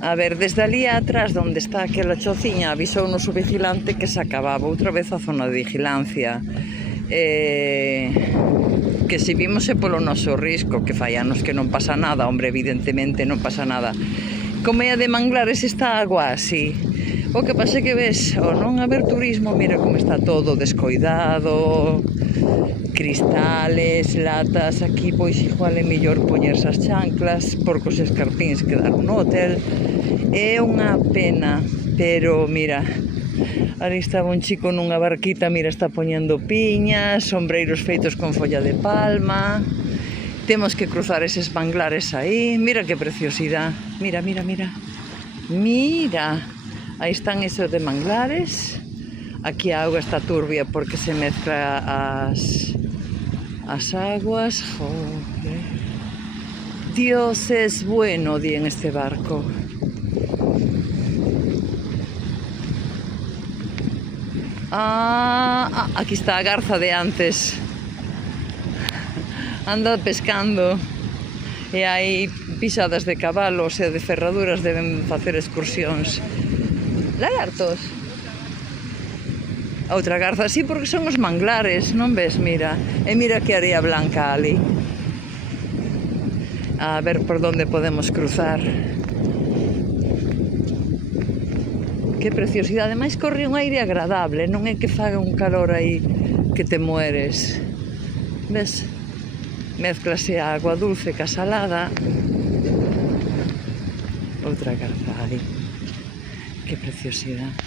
A ver, desde ali atrás, onde está aquela chociña, avisounos o vigilante que se acababa outra vez a zona de vigilancia. Que se vimos é polo noso risco, que fai anos que non pasa nada, hombre, evidentemente non pasa nada. Como é a de Manglares esta agua así. O que pasa é que ves, ao non haber turismo, mira como está todo descoidado, cristales, latas, aquí pois igual é mellor poñerse as chanclas, porque os escarpíns quedaron no hotel. É unha pena, pero mira, ali estaba un chico nunha barquita, mira, está poñendo piñas, sombreiros feitos con folla de palma. Temos que cruzar eses manglares aí, mira que preciosidade, mira, mira, mira, mira, aí están esos de manglares. Aquí a auga está turbia porque se mezcla as aguas. Joder. Dios es bueno, di en este barco. Aquí está a garza de antes. Anda pescando. E hai pisadas de cabalos e de ferraduras, deben facer excursións. Lagartos. Outra garza, sí, porque son os manglares, non ves, mira. E mira que area blanca ali. A ver por onde podemos cruzar. Que preciosidade, máis corre un aire agradable, non é que faga un calor aí que te mueres. Ves? Mezclase a agua dulce ca salada. Outra garza aí. Que preciosidade.